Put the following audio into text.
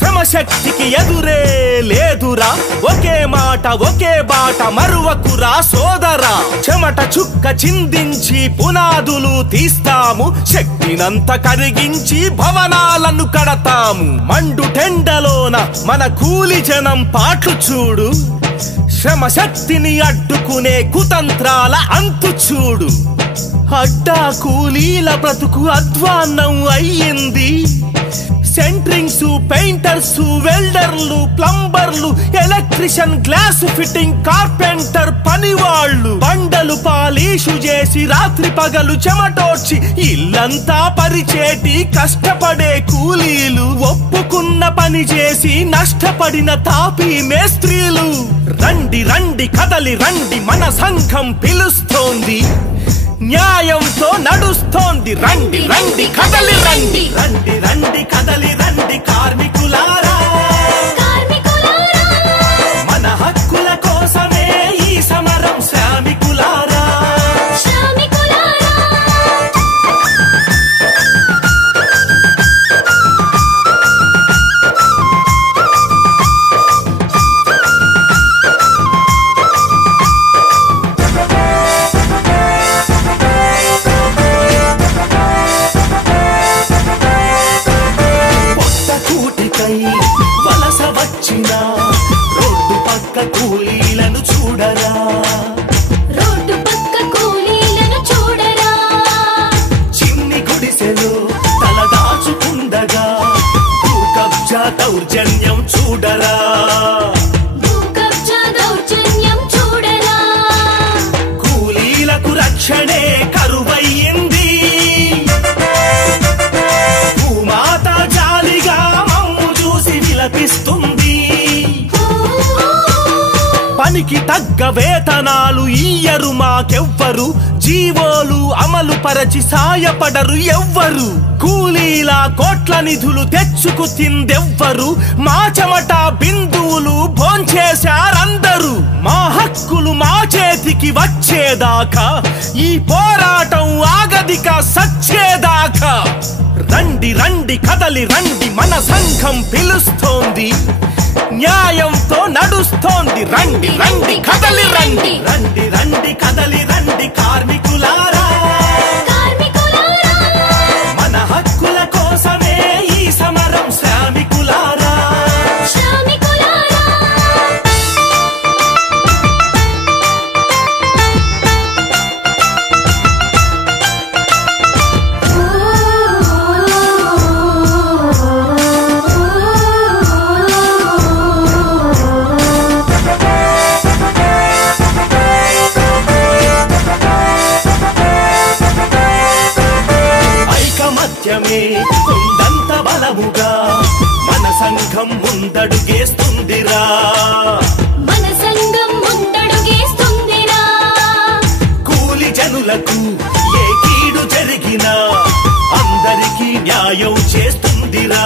శ్రమశక్తికి ఎదురే లేదురా, ఒకే మాట ఒకే బాట మరువకురా సోదరా. చెమట చుక్క చిందించి పునాదులు తీస్తాము, శక్తినంత కరిగించి భవనాలను కడతాము. మండు టెండలోన మన కూలి జనం పాట్లు చూడు, శ్రమ శక్తిని అడ్డుకునే కుతంత్రాల అంతు చూడు. అడ్డా కూలీల బ్రతుకు అధ్వాన్నం అయ్యింది. సెంట్రింగ్స్, పెయింటర్స్, వెల్డర్లు, ప్లంబర్లు, ఎలక్ట్రిషియన్, గ్లాస్ ఫిట్టింగ్, కార్పెంటర్ పనివాళ్లు బండలు పాలీషు చేసి రాత్రి పగలు చెమటోడ్చి ఇల్లంతా పరిచేటి కష్టపడే కూలీలు, ఒప్పుకున్న పని చేసి నష్టపడిన తాపీ మేస్త్రీలు. రండి రండి కదలి రండి, మన సంఘం పిలుస్తోంది, న్యాయంతో నడుస్తోంది. రండి రండి కదలి రండి, రండి రండి కదలి రండి కార్మికులారా. మన హక్కుల కోసమే ఈ సమరం శ్రామికులారా. వలస వచ్చిన రోడ్డు పక్క కూలీలను చూడరా, రోడ్డు పక్క కూలీలను చూడరా. చిన్ని గుడిసెలో తల దాచుకుండగా భూ కబ్జా దౌర్జన్యం చూడరా, భూ కబ్జా దౌర్జన్యం చూడరా. కూలీలకు రక్షణే కరువయ్యింది, భూమాత జాలిగా మమ్ము చూసి విలపిస్తుంది. పనికి తగ్గ వేతనాలు ఇయ్యరు మాకెవ్వరు, జీవోలు అమలు పరచి సాయపడరు ఎవ్వరు. కూలీల కోట్ల నిధులు తెచ్చుకు తిందెవ్వరు, మా చెమట బిందువులు భోంచేశారందరూ. మా హక్కులు మా చేతికి వచ్చేదాకా ఈ పోరాటం ఆగదిక సచ్చేదాకా. రండి రండి కదలి రండి, మన సంఘం పిలుస్తోంది, న్యాయంతో నడుస్తోంది. రండి రండి కదలి రండి, రండి రండి కదలి రండి కార్మికులారా. మన హక్కుల కోసమే ఈ సమరం శ్రామికులారా. కొండంత బలముగా మన సంఘం ముందడుగేస్తుందిరా, మన సంఘం ముందడుగేస్తుందిరా. కూలి జనులకు ఏ కీడు జరిగినా అందరికీ న్యాయం చేస్తుందిరా.